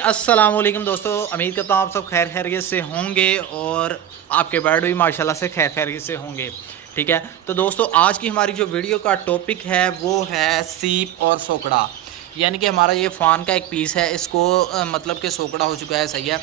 अस्सलाम वालेकुम दोस्तों, उम्मीद करता हूँ आप सब खैर खैरियत से होंगे और आपके बर्ड भी माशाल्लाह से खैर खैरियत से होंगे। ठीक है, तो दोस्तों आज की हमारी जो वीडियो का टॉपिक है वो है सीप और सोकड़ा। यानी कि हमारा ये फ़ान का एक पीस है, इसको मतलब कि सोकड़ा हो चुका है। सही है,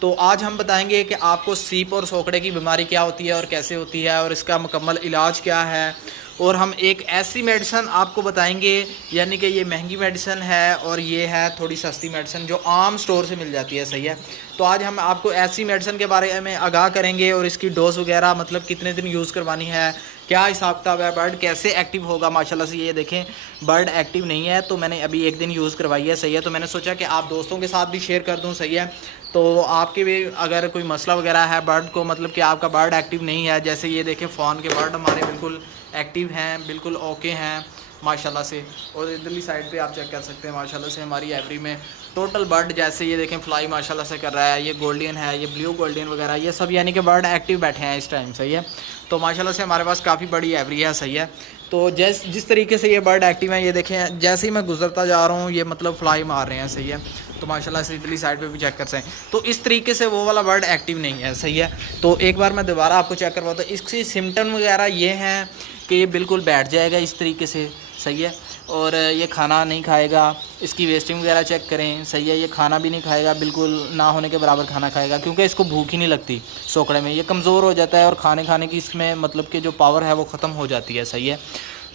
तो आज हम बताएंगे कि आपको सीप और सोकड़े की बीमारी क्या होती है और कैसे होती है और इसका मुकम्मल इलाज क्या है। और हम एक ऐसी मेडिसन आपको बताएंगे, यानी कि ये महंगी मेडिसन है और ये है थोड़ी सस्ती मेडिसन जो आम स्टोर से मिल जाती है। सही है, तो आज हम आपको ऐसी मेडिसन के बारे में आगाह करेंगे और इसकी डोज वगैरह मतलब कितने दिन यूज़ करवानी है, क्या हिसाब किताब है, बर्ड कैसे एक्टिव होगा। माशाल्लाह से ये देखें, बर्ड एक्टिव नहीं है तो मैंने अभी एक दिन यूज़ करवाई है। सही है, तो मैंने सोचा कि आप दोस्तों के साथ भी शेयर कर दूँ। सही है, तो आपके भी अगर कोई मसला वगैरह है बर्ड को, मतलब कि आपका बर्ड एक्टिव नहीं है, जैसे ये देखें फ़ोन के बर्ड हमारे बिल्कुल एक्टिव हैं, बिल्कुल ओके हैं माशाल्लाह से। और इधरली साइड पे आप चेक कर सकते हैं माशाल्लाह से हमारी एवरी में टोटल बर्ड, जैसे ये देखें फ्लाई माशाल्लाह से कर रहा है, ये गोल्डन है, ये ब्लू गोल्डन वगैरह, ये सब यानी कि बर्ड एक्टिव बैठे हैं इस टाइम। सही है, तो माशाल्लाह से हमारे पास काफ़ी बड़ी एवरी है। सही है, तो जिस तरीके से ये बर्ड एक्टिव है, ये देखें जैसे ही मैं गुजरता जा रहा हूँ ये मतलब फ्लाई मार रहे हैं। सही है, तो माशाल्लाह से इधरली साइड पे भी चेक कर सकते हैं, तो इस तरीके से वो वाला बर्ड एक्टिव नहीं है। सही है, तो एक बार मैं दोबारा आपको चेक करवाता हूँ। इसकी सिम्टम वगैरह ये हैं कि ये बिल्कुल बैठ जाएगा इस तरीके से। सही है, और ये खाना नहीं खाएगा, इसकी वेस्टिंग वगैरह चेक करें। सही है, ये खाना भी नहीं खाएगा, बिल्कुल ना होने के बराबर खाना खाएगा, क्योंकि इसको भूख ही नहीं लगती सोकड़े में, ये कमज़ोर हो जाता है और खाने की इसमें मतलब कि जो पावर है वो ख़त्म हो जाती है। सही है,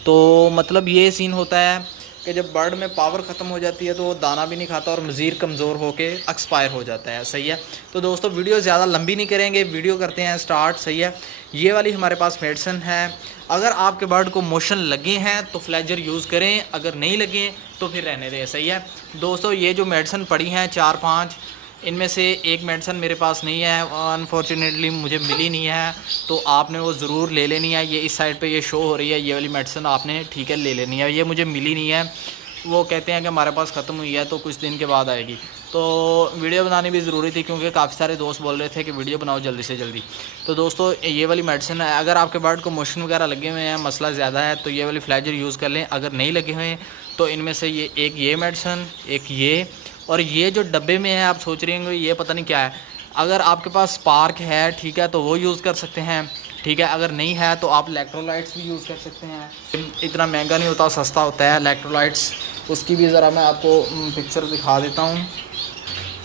तो मतलब ये सीन होता है कि जब बर्ड में पावर ख़त्म हो जाती है तो वो दाना भी नहीं खाता और मज़ीद कमज़ोर होके एक्सपायर हो जाता है। सही है, तो दोस्तों वीडियो ज़्यादा लंबी नहीं करेंगे, वीडियो करते हैं स्टार्ट। सही है, ये वाली हमारे पास मेडिसिन है। अगर आपके बर्ड को मोशन लगे हैं तो फ्लैजर यूज़ करें, अगर नहीं लगे तो फिर रहने दें। सही है दोस्तों, ये जो मेडिसिन पड़ी हैं 4-5, इनमें से एक मेडिसिन मेरे पास नहीं है, अनफॉर्चुनेटली मुझे मिली नहीं है, तो आपने वो ज़रूर ले लेनी है। ये इस साइड पे ये शो हो रही है, ये वाली मेडिसिन आपने ठीक है ले लेनी है। ये मुझे मिली नहीं है, वो कहते हैं कि हमारे पास ख़त्म हुई है तो कुछ दिन के बाद आएगी। तो वीडियो बनानी भी ज़रूरी थी क्योंकि काफ़ी सारे दोस्त बोल रहे थे कि वीडियो बनाओ जल्दी से जल्दी। तो दोस्तों ये वाली मेडिसिन है, अगर आपके बर्ड को मोशन वगैरह लगे हुए हैं, मसला ज़्यादा है, तो ये वाली फ्लैजर यूज़ कर लें। अगर नहीं लगे हुए हैं तो इनमें से ये मेडिसिन, एक ये, और ये जो डब्बे में है आप सोच रहे होंगे ये पता नहीं क्या है। अगर आपके पास स्पार्क है, ठीक है, तो वो यूज़ कर सकते हैं। ठीक है, अगर नहीं है तो आप इलेक्ट्रोलाइट्स भी यूज़ कर सकते हैं। इतना महंगा नहीं होता, सस्ता होता है इलेक्ट्रोलाइट्स। उसकी भी ज़रा मैं आपको पिक्चर दिखा देता हूँ।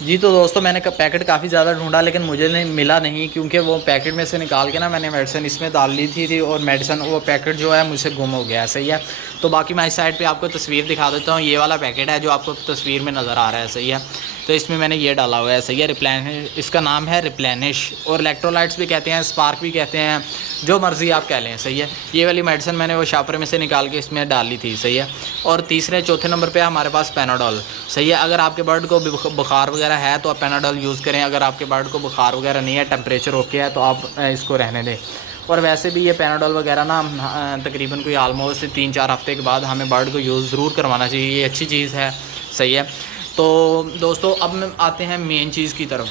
जी, तो दोस्तों मैंने पैकेट काफ़ी ज़्यादा ढूंढा लेकिन मुझे नहीं मिला नहीं, क्योंकि वो पैकेट में से निकाल के ना मैंने मेडिसिन इसमें डाल ली थी और मेडिसिन वो पैकेट जो है मुझसे गुम हो गया है। सही है, तो बाकी मैं इस साइड पे आपको तस्वीर दिखा देता हूँ। ये वाला पैकेट है जो आपको तस्वीर में नज़र आ रहा है। सही है, तो इसमें मैंने ये डाला हुआ है। सही है, रिप्लेनिश, इसका नाम है रिप्लेनिश, और इलेक्ट्रोलाइट्स भी कहते हैं, स्पार्क भी कहते हैं, जो मर्ज़ी आप कह लें। सही है, ये वाली मेडिसिन मैंने वो शापर में से निकाल के इसमें डाल ली थी। सही है, और तीसरे चौथे नंबर पे हमारे पास पैनाडोल। सही है, अगर आपके बर्ड को बुखार वगैरह है तो आप पैनाडोल यूज़ करें। अगर आपके बर्ड को बुखार वगैरह नहीं है, टेम्परेचर ओके है, तो आप इसको रहने दें। और वैसे भी ये पैनाडोल वगैरह ना तकरीबन कोई आलमोस्ट 3-4 हफ्ते के बाद हमें बर्ड को यूज़ ज़रूर करवाना चाहिए, ये अच्छी चीज़ है। सही है, तो दोस्तों अब आते हैं मेन चीज़ की तरफ।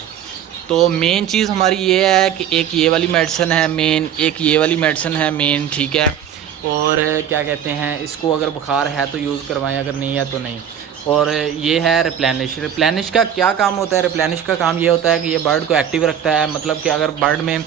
तो मेन चीज़ हमारी ये है कि एक ये वाली मेडिसिन है मेन, एक ये वाली मेडिसिन है मेन। ठीक है, और क्या कहते हैं, इसको अगर बुखार है तो यूज़ करवाएं, अगर नहीं है तो नहीं। और ये है रिप्लेनिश। रिप्लेनिश का क्या काम होता है? रिप्लेनिश का काम ये होता है कि ये बर्ड को एक्टिव रखता है। मतलब कि अगर बर्ड में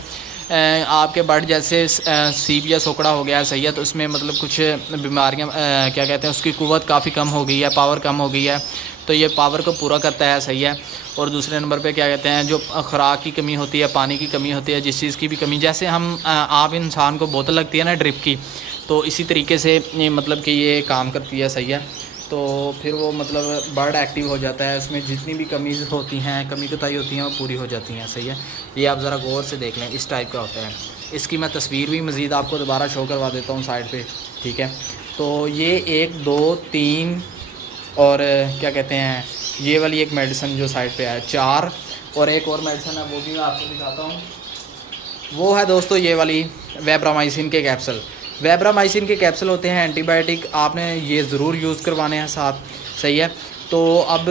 आपके बर्ड जैसे सीप या सोकड़ा हो गया, सही है, तो उसमें मतलब कुछ बीमारियां क्या कहते हैं, उसकी कुव्वत काफ़ी कम हो गई है, पावर कम हो गई है, तो ये पावर को पूरा करता है। सही है, और दूसरे नंबर पे क्या कहते हैं, जो ख़ुराक की कमी होती है, पानी की कमी होती है, जिस चीज़ की भी कमी, जैसे हम आप इंसान को बोतल लगती है ना ड्रिप की, तो इसी तरीके से मतलब कि ये काम करती है। सही है, तो फिर वो मतलब बर्ड एक्टिव हो जाता है, उसमें जितनी भी कमीज़ होती हैं, कमी कोताही होती हैं, वो पूरी हो जाती हैं। सही है, ये आप ज़रा गौर से देख लें, इस टाइप का होता है। इसकी मैं तस्वीर भी मज़ीद आपको दोबारा शो करवा देता हूँ साइड पे। ठीक है, तो ये 1 2 3 और क्या कहते हैं, ये वाली एक मेडिसिन जो साइड पे है 4, और एक और मेडिसिन है वो भी मैं आपको दिखाता हूँ। वो है दोस्तों ये वाली वेब्रामाइसिन के कैप्सूल। वेब्रामाइसिन के कैप्सूल होते हैं एंटीबायोटिक, आपने ये ज़रूर यूज़ करवाने हैं साथ। सही है, तो अब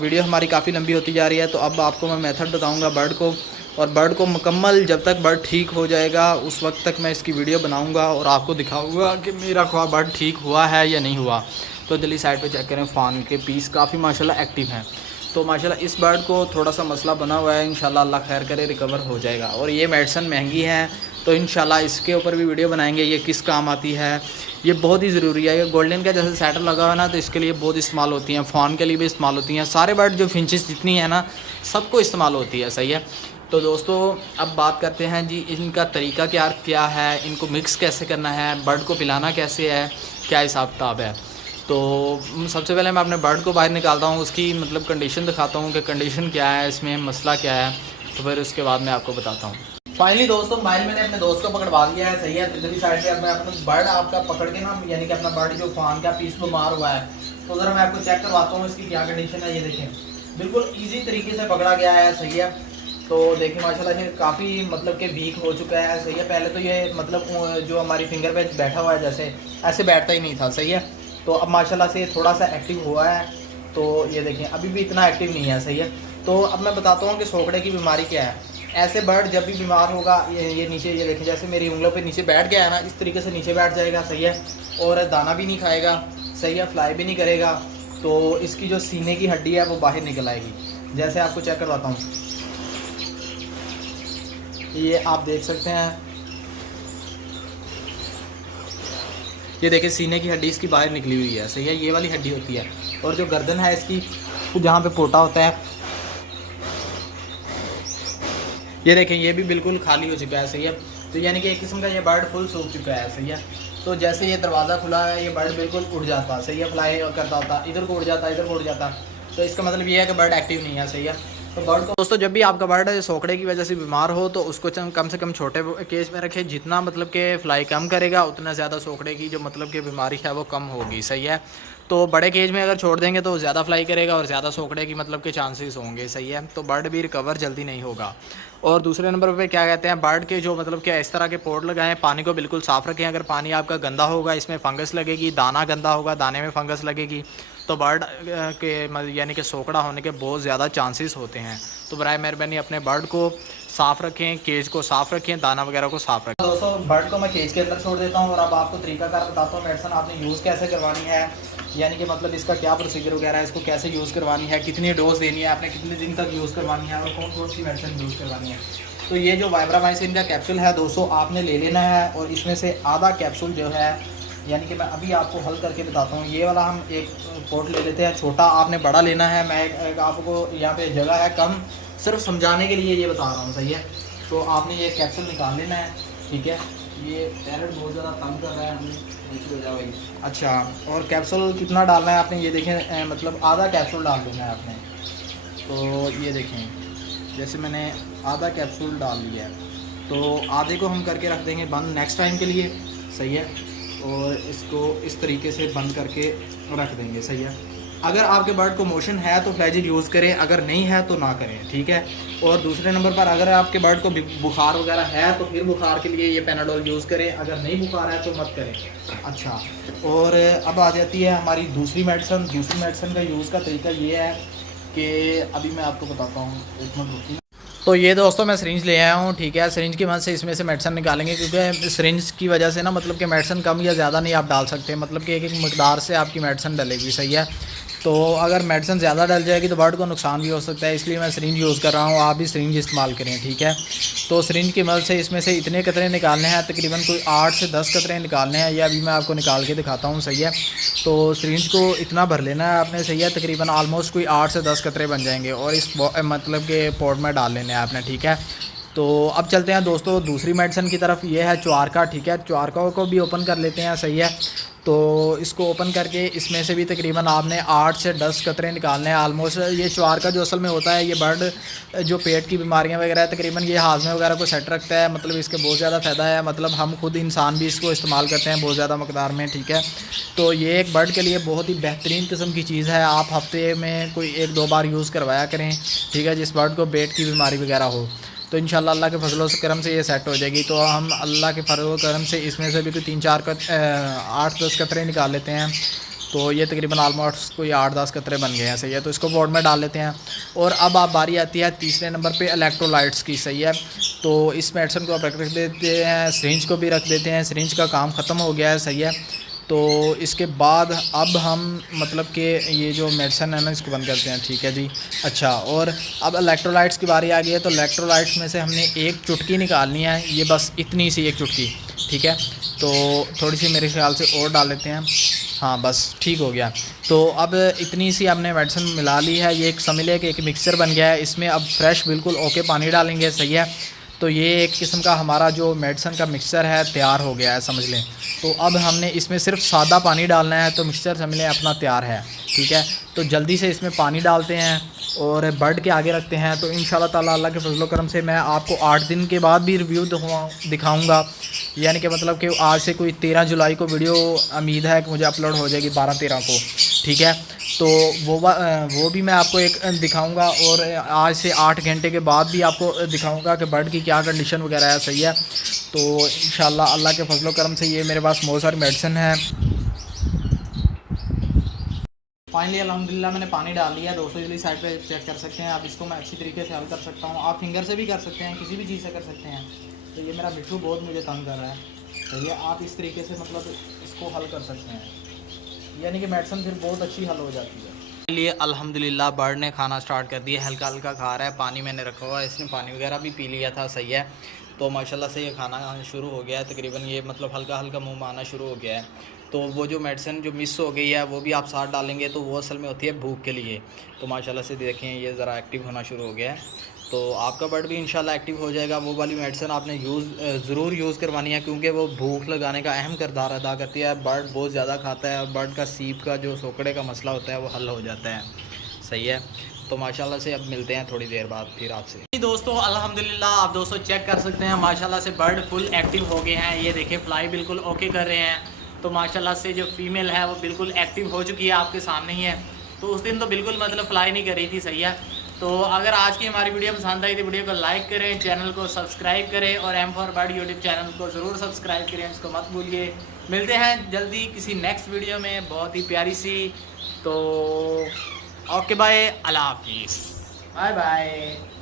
वीडियो हमारी काफ़ी लंबी होती जा रही है, तो अब आपको मैं मेथड बताऊंगा बर्ड को, और बर्ड को मुकम्मल जब तक बर्ड ठीक हो जाएगा उस वक्त तक मैं इसकी वीडियो बनाऊंगा और आपको दिखाऊंगा कि मेरा ख्वाब बर्ड ठीक हुआ है या नहीं हुआ। तो दिल्ली साइड पे चेक करें, फ़ान के पीस काफ़ी माशाल्लाह एक्टिव हैं। तो माशाल्लाह इस बर्ड को थोड़ा सा मसला बना हुआ है, इंशाल्लाह अल्लाह खैर करे रिकवर हो जाएगा। और ये मेडिसिन महंगी है, तो इंशाल्लाह इसके ऊपर भी वीडियो बनाएंगे, ये किस काम आती है, ये बहुत ही ज़रूरी है। ये गोल्डन का जैसे सेटर लगा हुआ है ना, तो इसके लिए बहुत इस्तेमाल होती हैं, फ़ॉन के लिए भी इस्तेमाल होती हैं, सारे बर्ड जो फिंचेस जितनी है ना सबको इस्तेमाल होती है, सही है। तो दोस्तों अब बात करते हैं जी इनका तरीका क्या है, इनको मिक्स कैसे करना है, बर्ड को पिलाना कैसे है, क्या हिसाब किताब है। तो सबसे पहले मैं अपने बर्ड को बाहर निकालता हूँ, उसकी मतलब कंडीशन दिखाता हूँ कि कंडीशन क्या है, इसमें मसला क्या है, तो फिर उसके बाद मैं आपको बताता हूँ। फाइनली दोस्तों मोबाइल मैंने अपने दोस्त को पकड़वा दिया है, सही है। दूसरी साइड से अब मैं अपना बर्ड आपका पकड़ के ना, यानी कि अपना बर्ड जो फान का पीस बीमार हुआ है, तो ज़रा मैं आपको चेक करवाता हूँ इसकी क्या कंडीशन है। ये देखें बिल्कुल ईजी तरीके से पकड़ा गया है, सही है। तो देखिए माशाल्लाह ये काफ़ी मतलब कि वीक हो चुका है, सही है। पहले तो ये मतलब जो हमारी फिंगर पे बैठा हुआ है जैसे ऐसे बैठता ही नहीं था, सही है। तो अब माशाल्लाह से थोड़ा सा एक्टिव हुआ है, तो ये देखें अभी भी इतना एक्टिव नहीं है, सही है। तो अब मैं बताता हूँ कि सोखड़े की बीमारी क्या है। ऐसे बर्ड जब भी बीमार होगा ये नीचे, ये देखें जैसे मेरी उंगलों पे नीचे बैठ गया है ना, इस तरीके से नीचे बैठ जाएगा, सही है। और दाना भी नहीं खाएगा, सही है, फ्लाई भी नहीं करेगा। तो इसकी जो सीने की हड्डी है वो बाहर निकल आएगी, जैसे आपको चेक करवाता हूँ। ये आप देख सकते हैं, ये देखिए सीने की हड्डी इसकी बाहर निकली हुई है, सही है। ये वाली हड्डी होती है। और जो गर्दन है इसकी, जहाँ पे पोटा होता है, ये देखें ये भी बिल्कुल खाली हो चुका है, सही है। तो यानी कि एक किस्म का ये बर्ड फुल सूख चुका है, सही है। तो जैसे ये दरवाज़ा खुला है, ये बर्ड बिल्कुल उड़ जाता, सही है, फ्लाई करता होता, इधर को उड़ जाता, इधर को उड़ जाता। तो इसका मतलब ये है कि बर्ड एक्टिव नहीं है, सही है। तो बर्ड को दोस्तों जब भी आपका बर्ड सोखड़े की वजह से बीमार हो, तो उसको कम से कम छोटे केज में रखें। जितना मतलब कि फ्लाई कम करेगा उतना ज़्यादा सोखड़े की जो मतलब कि बीमारी है वो कम होगी, सही है। तो बड़े केज में अगर छोड़ देंगे तो ज़्यादा फ्लाई करेगा और ज़्यादा सोखड़े की मतलब के चांसेस होंगे, सही है। तो बर्ड भी रिकवर जल्दी नहीं होगा। और दूसरे नंबर पे क्या कहते हैं, बर्ड के जो मतलब कि इस तरह के पोर्ट लगाएं, पानी को बिल्कुल साफ़ रखें। अगर पानी आपका गंदा होगा इसमें फंगस लगेगी, दाना गंदा होगा दाने में फंगस लगेगी, तो बर्ड के यानी कि सोखड़ा होने के बहुत ज़्यादा चांसेस होते हैं। तो बराए मेहरबानी अपने बर्ड को साफ़ रखें, केज को साफ़ रखें, दाना वगैरह को साफ़ रखें। दोस्तों बर्ड को मैं केज के अंदर छोड़ देता हूँ और अब आपको तरीकाकार बताता हूँ मेडिसिन आपने यूज़ कैसे करवानी है, यानी कि मतलब इसका क्या प्रोसीजर वगैरह है, इसको कैसे यूज़ करवानी है, कितनी डोज देनी है, आपने कितने दिन तक यूज़ करवानी है और कौन कौन सी मेडिसिन यूज़ करवानी है। तो ये जो वाइब्रामाइसिन का कैप्सूल है दोस्तों आपने ले लेना है, और इसमें से आधा कैप्सूल जो है, यानी कि मैं अभी आपको हल करके बताता हूँ। ये वाला हम एक पोर्ट ले लेते हैं, छोटा आपने बड़ा लेना है। मैं आपको यहाँ पे जगह है कम, सिर्फ समझाने के लिए ये बता रहा हूँ, सही है। तो आपने ये कैप्सूल निकाल लेना है, ठीक है। ये पैरेट बहुत ज़्यादा तंग कर रहा है, हमें अच्छा। और कैप्सूल कितना डालना है आपने, ये देखें मतलब आधा कैप्सूल डाल देना है आपने। तो ये देखें जैसे मैंने आधा कैप्सूल डाल लिया है, तो आधे को हम करके रख देंगे बंद नेक्स्ट टाइम के लिए, सही है। और इसको इस तरीके से बंद करके रख देंगे, सही है। अगर आपके बर्ड को मोशन है तो फ्लैजिल यूज़ करें, अगर नहीं है तो ना करें, ठीक है। और दूसरे नंबर पर अगर आपके बर्ड को बुखार वगैरह है तो फिर बुखार के लिए ये पैनाडोल यूज़ करें, अगर नहीं बुखार है तो मत करें, अच्छा। और अब आ जाती है हमारी दूसरी मेडिसिन। दूसरी मेडिसिन का यूज़ का तरीका ये है कि अभी मैं आपको बताता हूँ, एक मिनट रुकिए। तो ये दोस्तों मैं सिरिंज ले आया हूँ, ठीक है। सिरिंज की मदद से इसमें से मेडिसिन निकालेंगे, क्योंकि सिरिंज की वजह से ना मतलब कि मेडिसिन कम या ज़्यादा नहीं आप डाल सकते, मतलब कि एक एक मकदार से आपकी मेडिसिन डलेगी, सही है। तो अगर मेडिसिन ज़्यादा डल जाएगी तो बर्ड को नुकसान भी हो सकता है, इसलिए मैं सिरिंज यूज़ कर रहा हूँ, आप भी सिरिंज इस्तेमाल करें, ठीक है। तो सिरिंज की मदद से इसमें से इतने कतरे निकालने हैं, तकरीबन कोई 8 से 10 कतरे निकालने हैं। ये अभी मैं आपको निकाल के दिखाता हूँ, सही है। तो सिरिंज को इतना भर लेना है आपने, सही है। तकरीबन आलमोस्ट कोई 8 से 10 कतरे बन जाएंगे और इस मतलब के पॉट में डाल लेने हैं आपने, ठीक है। तो अब चलते हैं दोस्तों दूसरी मेडिसिन की तरफ। ये है च्वारका, ठीक है। च्वारका को भी ओपन कर लेते हैं, सही है। तो इसको ओपन करके इसमें से भी तकरीबन आपने 8 से 10 कतरे निकालने हैं आलमोस्ट। ये च्वारका जो असल में होता है, ये बर्ड जो पेट की बीमारियां वगैरह है, तकरीबन ये हाजमे वगैरह को सेट रखता है, मतलब इसके बहुत ज़्यादा फ़ायदा है। मतलब हम खुद इंसान भी इसको इस्तेमाल करते हैं बहुत ज़्यादा मकदार में, ठीक है। तो ये एक बर्ड के लिए बहुत ही बेहतरीन किस्म की चीज़ है। आप हफ्ते में कोई 1-2 बार यूज़ करवाया करें, ठीक है, जिस बर्ड को पेट की बीमारी वगैरह हो। तो इंशाल्लाह अल्लाह के फजल करम से ये सेट हो जाएगी। तो हम अल्लाह के फजल करम से इसमें से भी कोई 3-4 8-10 कतरे निकाल लेते हैं। तो ये तकरीबन आलमोस्ट कोई 8-10 कतरे बन गए हैं, सही है। तो इसको बोर्ड में डाल लेते हैं। और अब आप बारी आती है तीसरे नंबर पे इलेक्ट्रोलाइट्स की, सही है। तो इस मेडिसिन को आप रख देते हैं, सिरिंज को भी रख देते हैं। सिरिंज का काम ख़त्म हो गया है, सही है। तो इसके बाद अब हम मतलब कि ये जो मेडिसिन है ना इसको बंद करते हैं, ठीक है जी। अच्छा, और अब इलेक्ट्रोलाइट्स की बारी आ गई है। तो इलेक्ट्रोलाइट्स में से हमने एक चुटकी निकालनी है, ये बस इतनी सी एक चुटकी, ठीक है। तो थोड़ी सी मेरे ख्याल से और डाल लेते हैं, हाँ बस ठीक हो गया। तो अब इतनी सी हमने मेडिसिन मिला ली है, ये एक समझ लें कि एक मिक्सचर बन गया है। इसमें अब फ्रेश बिल्कुल ओके पानी डालेंगे, सही है। तो ये एक किस्म का हमारा जो मेडिसिन का मिक्सचर है तैयार हो गया है, समझ लें। तो अब हमने इसमें सिर्फ सादा पानी डालना है, तो मिक्सचर समझ लें अपना तैयार है, ठीक है। तो जल्दी से इसमें पानी डालते हैं और बर्ड के आगे रखते हैं। तो इंशाल्लाह ताला अल्लाह के फजल करम से मैं आपको 8 दिन के बाद भी रिव्यू दिखाऊंगा। यानी कि मतलब कि आज से कोई 13 जुलाई को वीडियो उम्मीद है कि मुझे अपलोड हो जाएगी, 12-13 को, ठीक है। तो वो भी मैं आपको एक दिखाऊंगा, और आज से 8 घंटे के बाद भी आपको दिखाऊंगा कि बर्ड की क्या कंडीशन वगैरह है, सही है। तो इंशाल्लाह अल्लाह के फजल करम से ये मेरे पास बहुत सारी मेडिसिन है। फाइनली अल्हम्दुलिल्लाह मैंने पानी डाल लिया है। 200 इजली साइड पे चेक कर सकते हैं। अब इसको मैं अच्छी तरीके से हल कर सकता हूँ। आप फिंगर से भी कर सकते हैं, किसी भी चीज़ से कर सकते हैं। तो ये मेरा मिट्ठू बहुत मुझे तंग कर रहा है, तो ये आप इस तरीके से मतलब इसको हल कर सकते हैं, यानी कि मेडिसिन फिर बहुत अच्छी हल हो जाती है। लिए अल्हम्दुलिल्लाह बर्ड ने खाना स्टार्ट कर दिया, हल्का हल्का खा रहा है। पानी मैंने रखा हुआ है, इसने पानी वगैरह भी पी लिया था, सही है। तो माशाल्लाह से ये खाना खाना शुरू हो गया है, तकरीबन ये मतलब हल्का हल्का मुंह में आना शुरू हो गया है। तो वो जो मेडिसिन जो मिस हो गई है वो भी आप साथ डालेंगे, तो वो असल में होती है भूख के लिए। तो माशाल्लाह से देखें ये ज़रा एक्टिव होना शुरू हो गया है। तो आपका बर्ड भी इंशाल्लाह एक्टिव हो जाएगा। वो वाली मेडिसिन आपने ज़रूर यूज़ करवानी है, क्योंकि वो भूख लगाने का अहम किरदार अदा करती है। बर्ड बहुत ज़्यादा खाता है और बर्ड का सीप का जो सोकड़े का मसला होता है वो हल हो जाता है, सही है। तो माशाल्लाह से अब मिलते हैं थोड़ी देर बाद फिर आपसे। दोस्तों अल्हम्दुलिल्लाह आप दोस्तों चेक कर सकते हैं, माशाल्लाह से बर्ड फुल एक्टिव हो गए हैं। ये देखें फ्लाई बिल्कुल ओके कर रहे हैं। तो माशाल्लाह से जो फीमेल है वो बिल्कुल एक्टिव हो चुकी है, आपके सामने ही है। तो उस दिन तो बिल्कुल मतलब फ्लाई नहीं कर रही थी, सही है। तो अगर आज की हमारी वीडियो पसंद आई तो वीडियो को लाइक करें, चैनल को सब्सक्राइब करें, और M for bird YouTube channel को ज़रूर सब्सक्राइब करें, इसको मत भूलिए। मिलते हैं जल्दी किसी नेक्स्ट वीडियो में, बहुत ही प्यारी सी। तो ओके बाय, अल्लाह हाफिज़, बाय बाय।